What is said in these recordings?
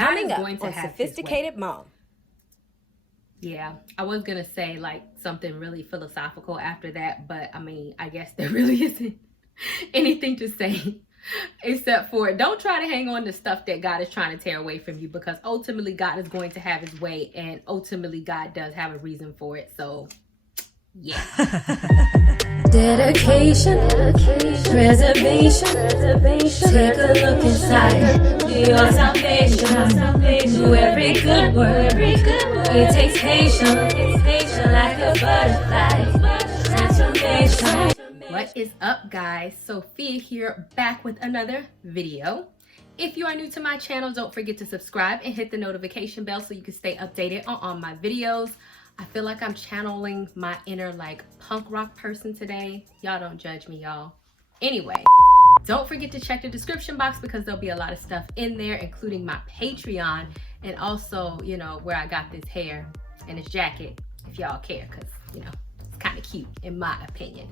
Coming up on Sophisticated Mom. Yeah, I was gonna say like something really philosophical after that, but I mean, I guess there really isn't anything to say except for don't try to hang on to stuff that God is trying to tear away from you, because ultimately God is going to have his way, and ultimately God does have a reason for it. So yeah. Dedication, preservation, take a look inside your salvation. Do every good work, it takes patience, like a butterfly, transformation. What is up, guys? Sophia here, back with another video. If you are new to my channel, don't forget to subscribe and hit the notification bell so you can stay updated on all my videos. I feel like I'm channeling my inner like punk rock person today. Y'all don't judge me, y'all. Anyway, don't forget to check the description box because there'll be a lot of stuff in there, including my Patreon and also, you know, where I got this hair and this jacket, if y'all care, because, you know, it's kind of cute in my opinion.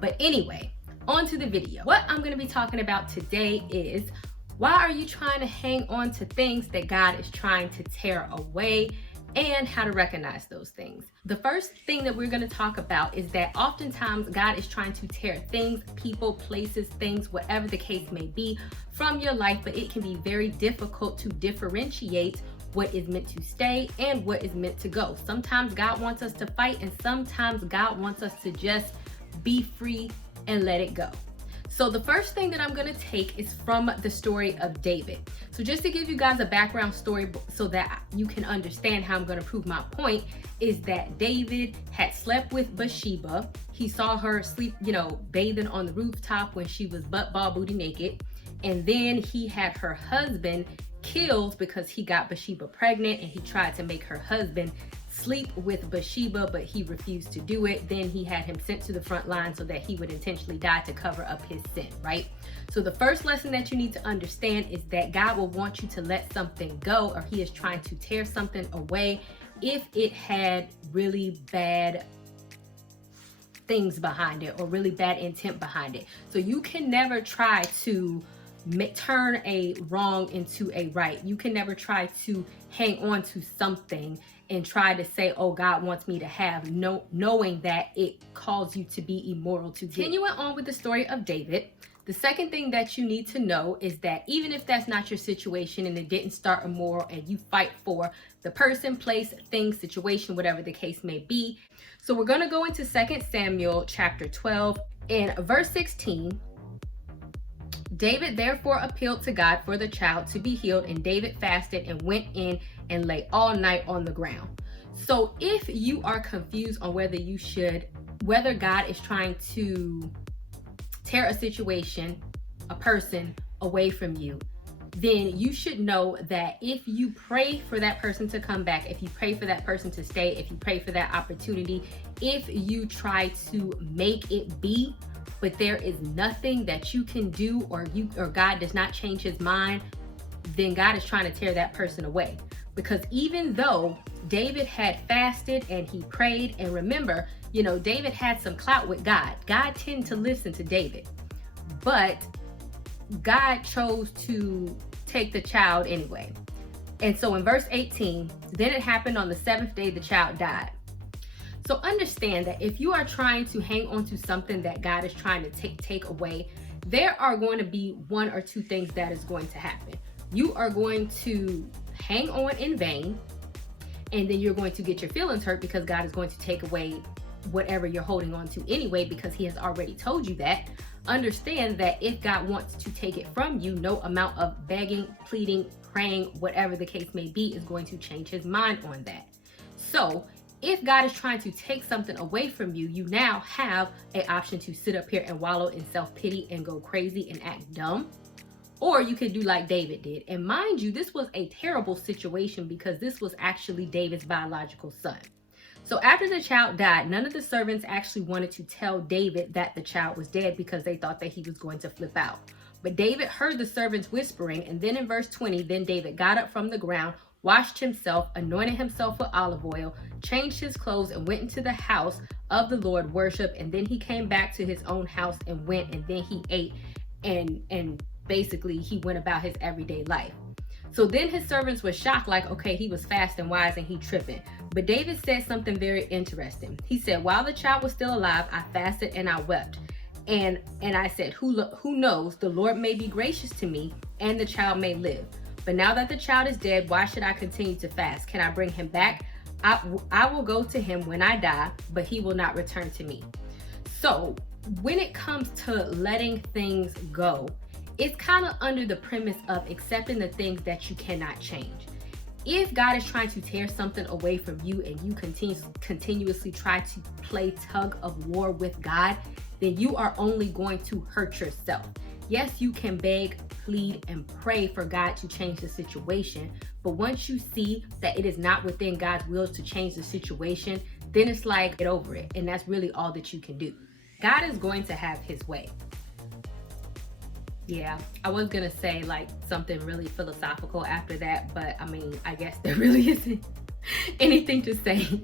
But anyway, on to the video. What I'm going to be talking about today is why are you trying to hang on to things that God is trying to tear away, and how to recognize those things. The first thing that we're going to talk about is that oftentimes God is trying to tear things, people, places, things, whatever the case may be, from your life, but it can be very difficult to differentiate what is meant to stay and what is meant to go. Sometimes God wants us to fight, and sometimes God wants us to just be free and let it go. So the first thing that I'm going to take is from the story of David. So just to give you guys a background story so that you can understand how I'm going to prove my point, is that David had slept with Bathsheba. He saw her sleep, you know, bathing on the rooftop when she was butt ball booty naked. And then he had her husband killed because he got Bathsheba pregnant, and he tried to make her husband sleep with Bathsheba, but he refused to do it. Then he had him sent to the front line so that he would intentionally die to cover up his sin, right? So the first lesson that you need to understand is that God will want you to let something go, or he is trying to tear something away if it had really bad things behind it or really bad intent behind it. So you can never try to turn a wrong into a right. You can never try to hang on to something and try to say, oh, God wants me to have, knowing that it calls you to be immoral to get. Continuing on with the story of David, the second thing that you need to know is that even if that's not your situation and it didn't start immoral, and you fight for the person, place, thing, situation, whatever the case may be. So we're going to go into 2 Samuel chapter 12 in verse 16. David therefore appealed to God for the child to be healed, and David fasted and went in and lay all night on the ground. So if you are confused on whether God is trying to tear a situation, a person away from you, then you should know that if you pray for that person to come back, if you pray for that person to stay, if you pray for that opportunity, if you try to make it be, but there is nothing that you can do, or God does not change his mind, then God is trying to tear that person away. Because even though David had fasted and he prayed, and remember, you know, David had some clout with God. God tended to listen to David, but God chose to take the child anyway. And so in verse 18, then it happened on the 7th day the child died. So understand that if you are trying to hang on to something that God is trying to take away, there are going to be one or two things that is going to happen. You are going to hang on in vain, and then you're going to get your feelings hurt because God is going to take away whatever you're holding on to anyway, because he has already told you that. Understand that if God wants to take it from you, no amount of begging, pleading, praying, whatever the case may be, is going to change his mind on that. So if God is trying to take something away from you, you now have an option to sit up here and wallow in self-pity and go crazy and act dumb. Or you could do like David did. And mind you, this was a terrible situation because this was actually David's biological son. So after the child died, none of the servants actually wanted to tell David that the child was dead because they thought that he was going to flip out. But David heard the servants whispering, and then in verse 20, then David got up from the ground, washed himself, anointed himself with olive oil, changed his clothes, and went into the house of the Lord, worship. And then he came back to his own house and went, and then he ate, and basically he went about his everyday life. So then his servants were shocked, like, okay, he was fast and wise and he tripping. But David said something very interesting. He said, while the child was still alive, I fasted and I wept. And I said, who knows, the Lord may be gracious to me and the child may live. But now that the child is dead, why should I continue to fast? Can I bring him back? I will go to him when I die, but he will not return to me. So when it comes to letting things go, it's kind of under the premise of accepting the things that you cannot change. If God is trying to tear something away from you and you continuously try to play tug of war with God, then you are only going to hurt yourself. Yes, you can beg, plead, and pray for God to change the situation, but once you see that it is not within God's will to change the situation, then it's like, get over it, and that's really all that you can do. God is going to have his way. Yeah, I was gonna say like something really philosophical after that, but I mean, I guess there really isn't anything to say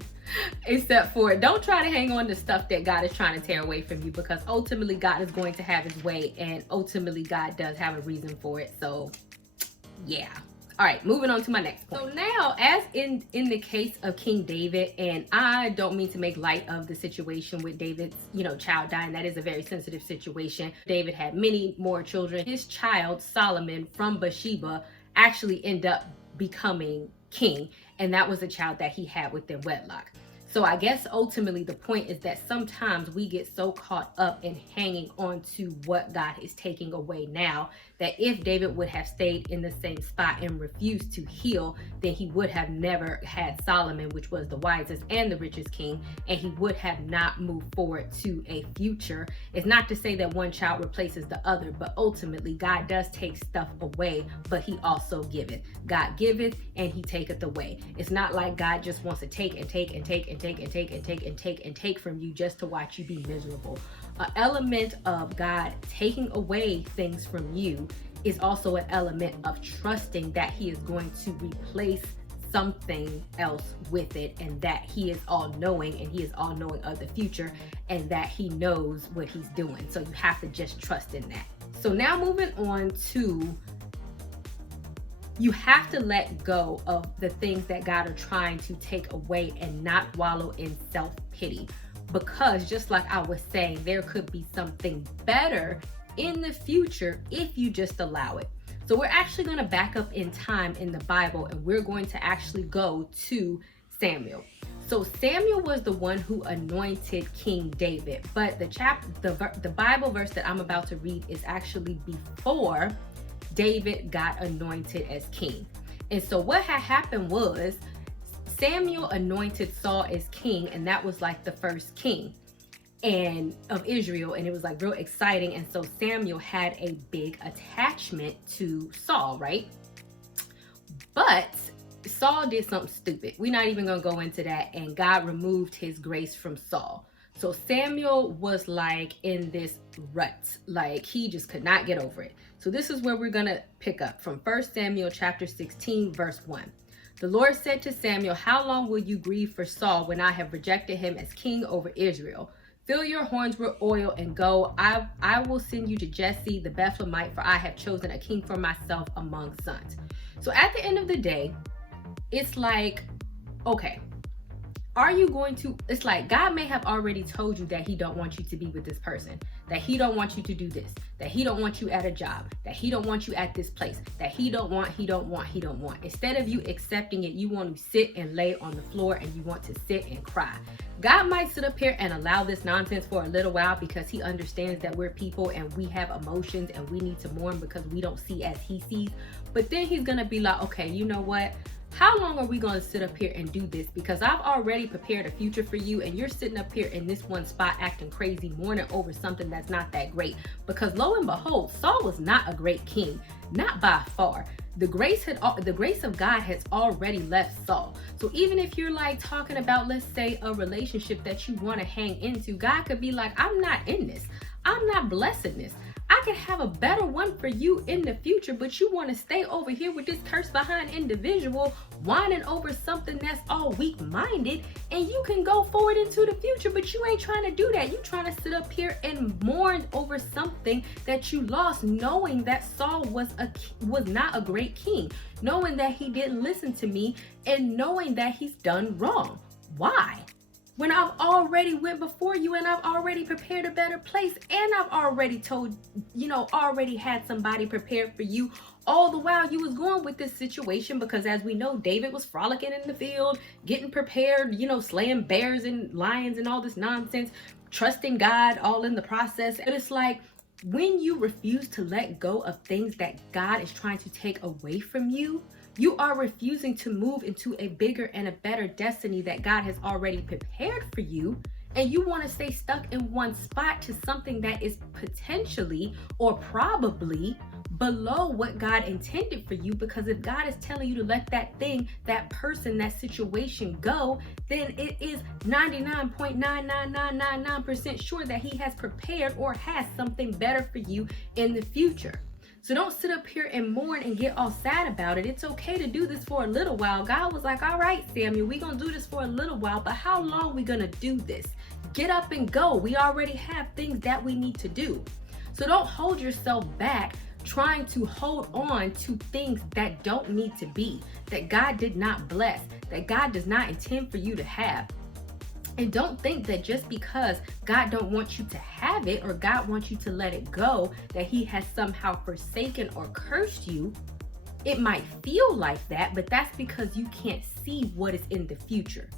except for don't try to hang on to stuff that God is trying to tear away from you, because ultimately God is going to have his way, and ultimately God does have a reason for it. So yeah. All right, moving on to my next point. So now, as in the case of King David, and I don't mean to make light of the situation with David's, child dying. That is a very sensitive situation. David had many more children. His child, Solomon from Bathsheba, actually ended up becoming king, and that was a child that he had within wedlock. So I guess ultimately the point is that sometimes we get so caught up in hanging on to what God is taking away now, that if David would have stayed in the same spot and refused to heal, then he would have never had Solomon, which was the wisest and the richest king, and he would have not moved forward to a future. It's not to say that one child replaces the other, but ultimately God does take stuff away, but he also giveth. God giveth and he taketh away. It's not like God just wants to take and take and take and take and take and take and take and take from you just to watch you be miserable. An element of God taking away things from you is also an element of trusting that he is going to replace something else with it, and that he is all knowing, and he is all knowing of the future, and that he knows what he's doing. So you have to just trust in that. So now moving on to, you have to let go of the things that God are trying to take away and not wallow in self-pity. Because just like I was saying, there could be something better in the future if you just allow it. So we're actually going to back up in time in the Bible, and we're going to actually go to Samuel. So Samuel was the one who anointed King David, but the Bible verse that I'm about to read is actually before David got anointed as king. And so what had happened was Samuel anointed Saul as king, and that was like the first king of Israel, and it was like real exciting. And so Samuel had a big attachment to Saul, right? But Saul did something stupid. We're not even gonna go into that, and God removed his grace from Saul. So Samuel was like in this rut, like he just could not get over it. So this is where we're gonna pick up from 1 Samuel chapter 16 verse 1. The Lord said to Samuel, how long will you grieve for Saul when I have rejected him as king over Israel? Fill your horns with oil and go. I will send you to Jesse the Bethlehemite, for I have chosen a king for myself among sons. So at the end of the day, it's like, okay, are you going to, it's like God may have already told you that he don't want you to be with this person, that he don't want you to do this, that he don't want you at a job, that he don't want you at this place, that he don't want. Instead of you accepting it, you want to sit and lay on the floor, and you want to sit and cry. God might sit up here and allow this nonsense for a little while, because he understands that we're people and we have emotions and we need to mourn because we don't see as he sees. But then he's going to be like, okay, you know what? How long are we going to sit up here and do this? Because I've already prepared a future for you, and you're sitting up here in this one spot acting crazy, mourning over something that's not that great. Because lo and behold, Saul was not a great king, not by far. The grace of God has already left Saul. So even if you're like talking about, let's say, a relationship that you want to hang into, God could be like, I'm not in this. I'm not blessing this. I could have a better one for you in the future, but you want to stay over here with this curse behind individual whining over something that's all weak-minded, and you can go forward into the future, but you ain't trying to do that. You trying to sit up here and mourn over something that you lost, knowing that Saul was not a great king, knowing that he didn't listen to me, and knowing that he's done wrong. Why? When I've already went before you, and I've already prepared a better place, and I've already told, already had somebody prepared for you, all the while you was going with this situation, because as we know, David was frolicking in the field, getting prepared, slaying bears and lions and all this nonsense, trusting God all in the process. But it's like, when you refuse to let go of things that God is trying to take away from you, you are refusing to move into a bigger and a better destiny that God has already prepared for you. And you want to stay stuck in one spot to something that is potentially or probably below what God intended for you. Because if God is telling you to let that thing, that person, that situation go, then it is 99.99999% sure that He has prepared or has something better for you in the future. So don't sit up here and mourn and get all sad about it. It's okay to do this for a little while. God was like, all right, Samuel, we're going to do this for a little while, but how long are we going to do this? Get up and go. We already have things that we need to do. So don't hold yourself back trying to hold on to things that don't need to be, that God did not bless, that God does not intend for you to have. And don't think that just because God don't want you to have it, or God wants you to let it go, that He has somehow forsaken or cursed you. It might feel like that, but that's because you can't see what is in the future.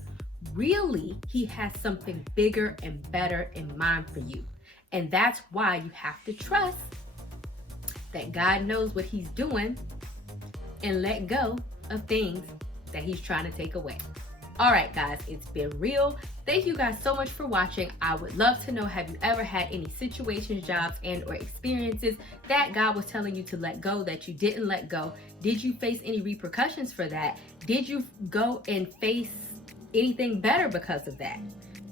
Really, He has something bigger and better in mind for you. And that's why you have to trust that God knows what He's doing and let go of things that He's trying to take away. All right, guys, it's been real. Thank you guys so much for watching. I would love to know, have you ever had any situations, jobs, and or experiences that God was telling you to let go that you didn't let go? Did you face any repercussions for that? Did you go and face anything better because of that?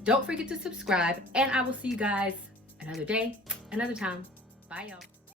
Don't forget to subscribe, and I will see you guys another day, another time. Bye, y'all.